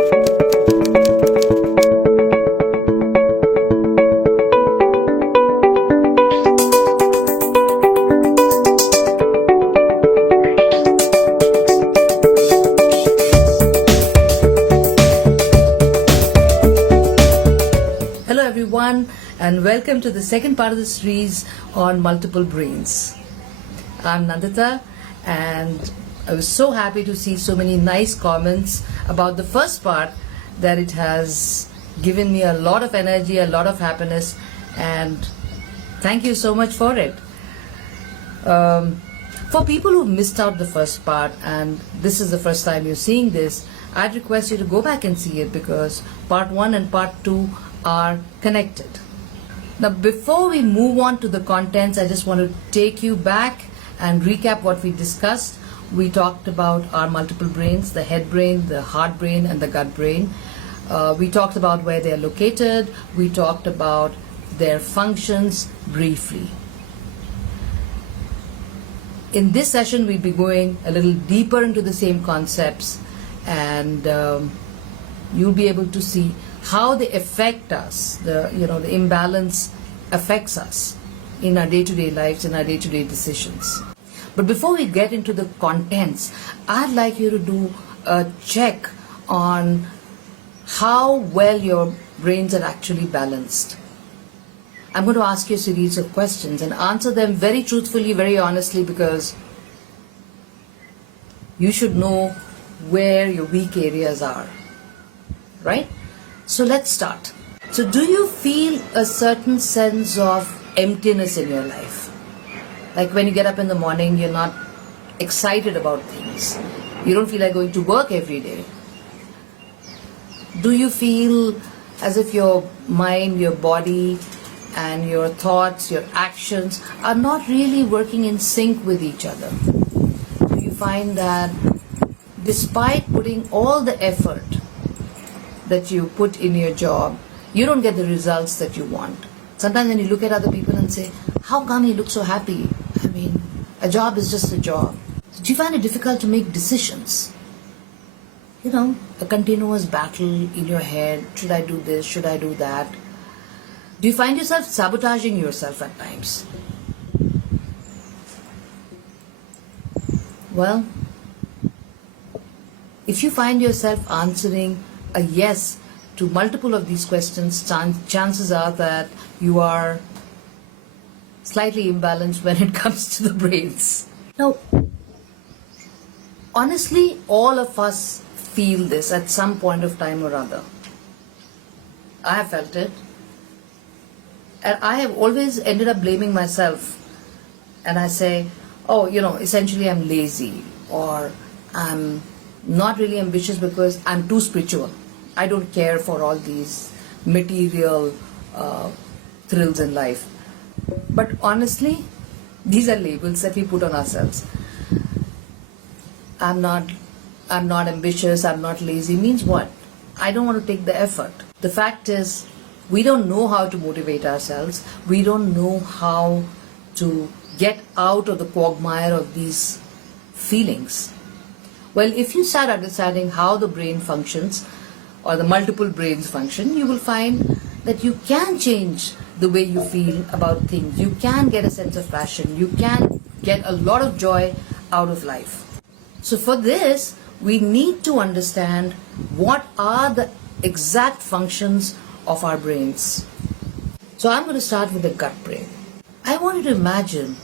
Hello everyone, and welcome to the second part of the series on multiple brains. I'm Nandita, and I was so happy to see so many nice comments about the first part, that it has given me a lot of energy, a lot of happiness, and thank you so much for it. For people who missed out the first part, and this is the first time you're seeing this, I'd request you to go back and see it, because part 1 and part 2 are connected. Now, before we move on to the contents, I just want to take you back and recap what we discussed. We talked about our multiple brains, the head brain, the heart brain, and the gut brain. We talked about where they are located. We talked about their functions briefly. In this session, we'll be going a little deeper into the same concepts, and you'll be able to see how they affect us. The imbalance affects us in our day-to-day lives, in our day-to-day decisions. But before we get into the contents, I'd like you to do a check on how well your brains are actually balanced. I'm going to ask you a series of questions and answer them very truthfully, very honestly, because you should know where your weak areas are, right? So let's start. So do you feel a certain sense of emptiness in your life? Like when you get up in the morning, you're not excited about things. You don't feel like going to work every day. Do you feel as if your mind, your body, and your thoughts, your actions are not really working in sync with each other? Do you find that despite putting all the effort that you put in your job, you don't get the results that you want? Sometimes when you look at other people and say, how come he looks so happy? I mean, a job is just a job. So do you find it difficult to make decisions? A continuous battle in your head. Should I do this? Should I do that? Do you find yourself sabotaging yourself at times? Well, if you find yourself answering a yes to multiple of these questions, chances are that you are slightly imbalanced when it comes to the brains. Now, honestly, all of us feel this at some point of time or other. I have felt it. And I have always ended up blaming myself. And I say, essentially I'm lazy, or I'm not really ambitious because I'm too spiritual. I don't care for all these material thrills in life. But honestly, these are labels that we put on ourselves. I'm not ambitious, I'm not lazy means what? I don't want to take the effort. The fact is, we don't know how to motivate ourselves. We don't know how to get out of the quagmire of these feelings. Well, if you start understanding how the brain functions, or the multiple brains function, you will find that you can change the way you feel about things. You can get a sense of passion. You can get a lot of joy out of life. So for this, we need to understand what are the exact functions of our brains. So I'm going to start with the gut brain. I want you to imagine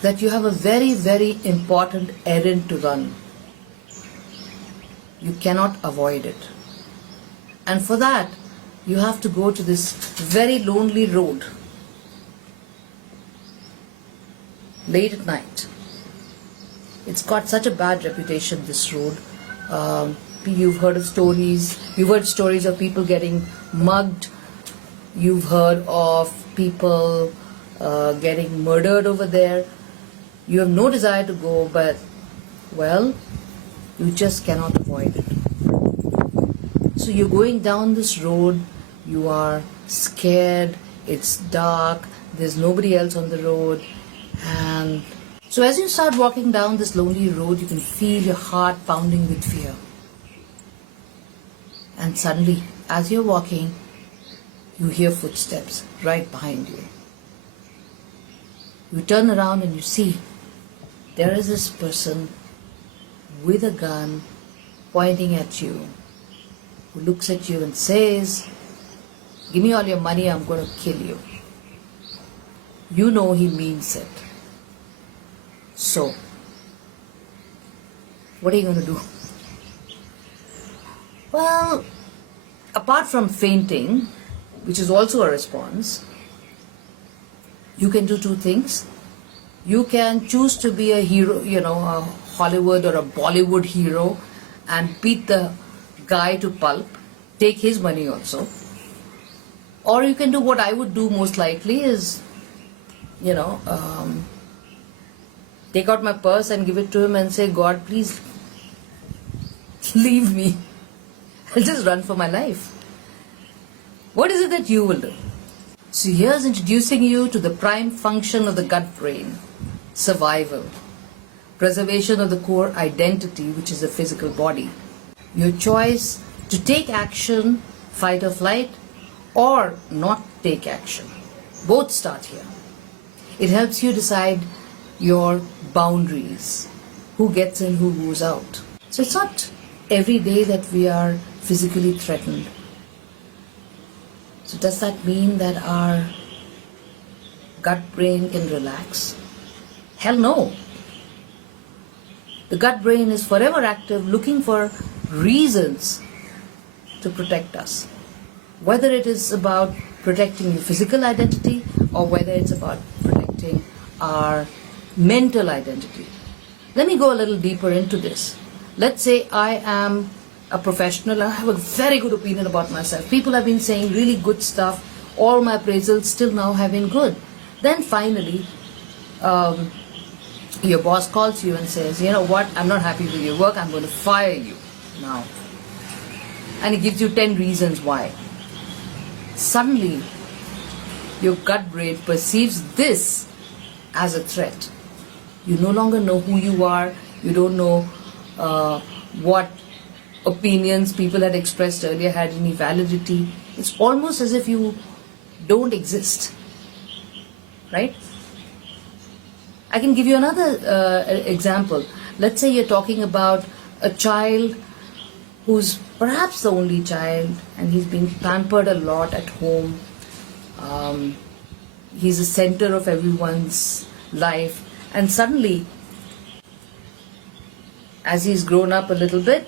that you have a very, very important errand to run. You cannot avoid it. And for that, you have to go to this very lonely road late at night. It's got such a bad reputation, this road. You've heard of stories. You've heard stories of people getting mugged. You've heard of people getting murdered over there. You have no desire to go, but, well, you just cannot avoid it. So you're going down this road, you are scared, it's dark, there's nobody else on the road, and so as you start walking down this lonely road, you can feel your heart pounding with fear. And suddenly, as you're walking, you hear footsteps right behind you. You turn around and you see there is this person with a gun pointing at you, who looks at you and says, "Give me all your money, I'm going to kill you." You know he means it. So, what are you going to do? Well, apart from fainting, which is also a response, you can do two things. You can choose to be a hero, a Hollywood or a Bollywood hero, and beat the guy to pulp, take his money also. Or you can do what I would do most likely is, take out my purse and give it to him and say, "God, please leave me. I'll just run for my life." What is it that you will do? So here's introducing you to the prime function of the gut brain: survival, preservation of the core identity, which is the physical body. Your choice to take action, fight or flight, or not take action. Both start here. It helps you decide your boundaries, who gets in, who goes out. So it's not every day that we are physically threatened. So does that mean that our gut brain can relax? Hell no. The gut brain is forever active, looking for reasons to protect us. Whether it is about protecting your physical identity or whether it's about protecting our mental identity. Let me go a little deeper into this. Let's say I am a professional. I have a very good opinion about myself. People have been saying really good stuff. All my appraisals still now have been good. Then finally, your boss calls you and says, "You know what, I'm not happy with your work. I'm going to fire you now." And he gives you 10 reasons why. Suddenly, your gut brain perceives this as a threat. You no longer know who you are. You don't know what opinions people had expressed earlier had any validity. It's almost as if you don't exist. Right? I can give you another example. Let's say you're talking about a child who's perhaps the only child and he's being pampered a lot at home. He's the center of everyone's life, and suddenly, as he's grown up a little bit,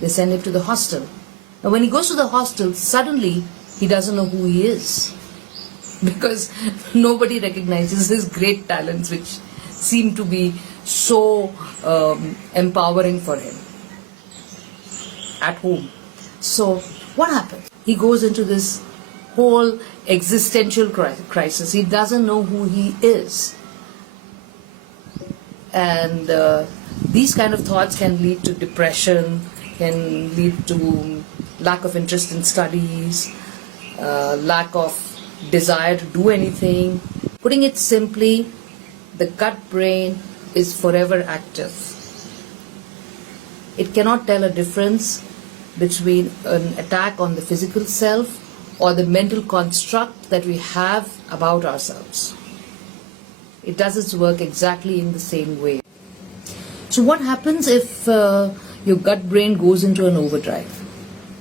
they send him to the hostel. Now when he goes to the hostel, suddenly he doesn't know who he is, because nobody recognizes his great talents, which seem to be so empowering for him at home. So what happens? He goes into this whole existential crisis. He doesn't know who he is. And these kind of thoughts can lead to depression, can lead to lack of interest in studies, lack of desire to do anything. Putting it simply, the gut brain is forever active. It cannot tell a difference between an attack on the physical self or the mental construct that we have about ourselves. It does its work exactly in the same way. So what happens if your gut brain goes into an overdrive?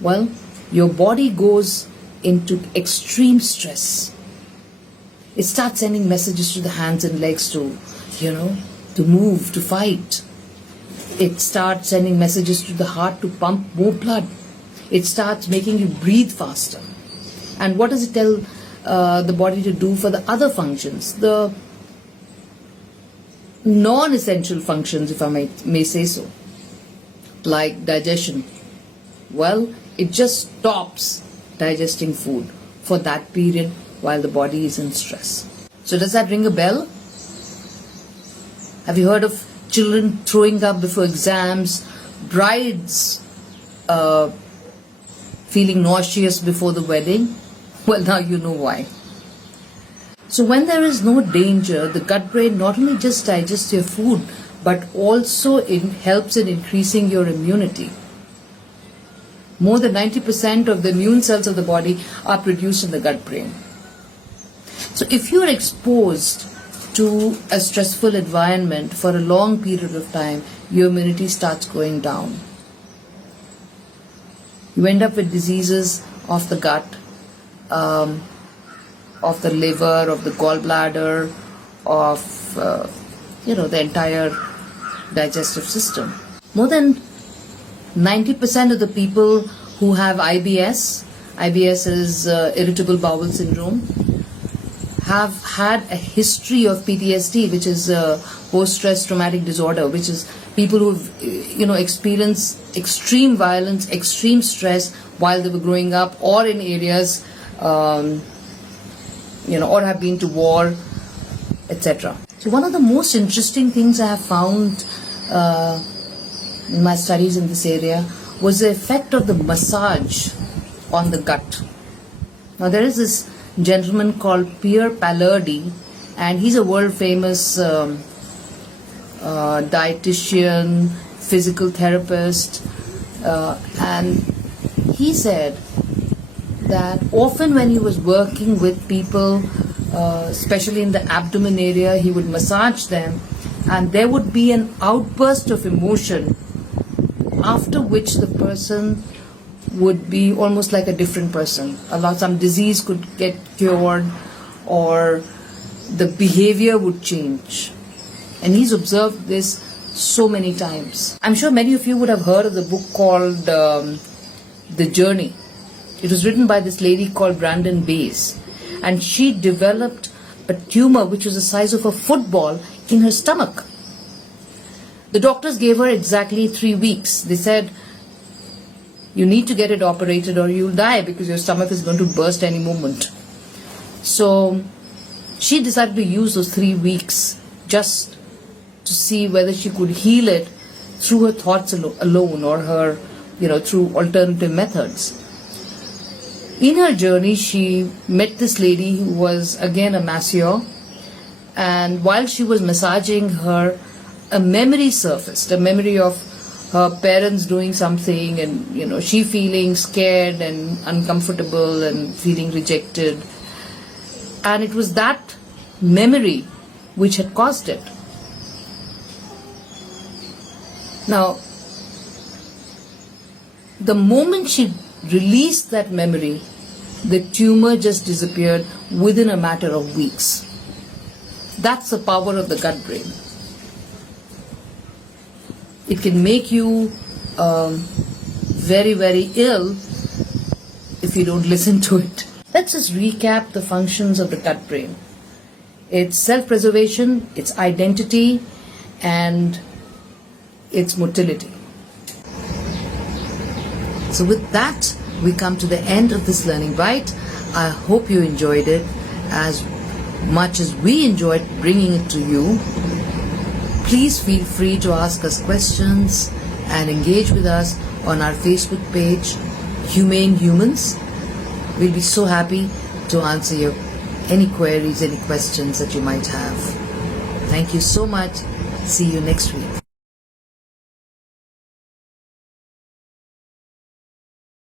Well, your body goes into extreme stress. It starts sending messages to the hands and legs to move, to fight. It starts sending messages to the heart to pump more blood. It starts making you breathe faster. And what does it tell the body to do for the other functions? The non-essential functions, if I may say so, like digestion. Well, it just stops digesting food for that period while the body is in stress. So does that ring a bell? Have you heard of children throwing up before exams, brides feeling nauseous before the wedding? Well, now you know why. So when there is no danger, the gut brain not only just digests your food, but also it helps in increasing your immunity. More than 90% of the immune cells of the body are produced in the gut brain. So if you are exposed to a stressful environment for a long period of time, your immunity starts going down. You end up with diseases of the gut, of the liver, of the gallbladder, of the entire digestive system. More than 90% of the people who have IBS is irritable bowel syndrome, have had a history of PTSD, which is post-stress traumatic disorder, which is people who've experienced extreme violence, extreme stress while they were growing up, or in areas or have been to war, etc. So one of the most interesting things I have found in my studies in this area was the effect of the massage on the gut. Now there is this gentleman called Pierre Palardi, and he's a world famous dietitian, physical therapist, and he said that often when he was working with people, especially in the abdomen area, he would massage them, and there would be an outburst of emotion after which the person would be almost like a different person. Some disease could get cured, or the behavior would change. And he's observed this so many times. I'm sure many of you would have heard of the book called The Journey. It was written by this lady called Brandon Bays, and she developed a tumor which was the size of a football in her stomach. The doctors gave her exactly 3 weeks. They said, you need to get it operated or you'll die because your stomach is going to burst any moment. So she decided to use those 3 weeks just to see whether she could heal it through her thoughts alone, or her, through alternative methods. In her journey, she met this lady who was again a masseur, and while she was massaging her, a memory surfaced, a memory of her parents doing something, and she feeling scared and uncomfortable and feeling rejected, and it was that memory which had caused it. Now, the moment she released that memory, the tumor just disappeared within a matter of weeks. That's the power of the gut brain. It can make you very, very ill if you don't listen to it. Let's just recap the functions of the gut brain. It's self-preservation, it's identity, and its motility. So with that, we come to the end of this learning bite. I hope you enjoyed it as much as we enjoyed bringing it to you. Please feel free to ask us questions and engage with us on our Facebook page, Humane Humans. We'll be so happy to answer your any queries, any questions that you might have. Thank you so much. See you next week.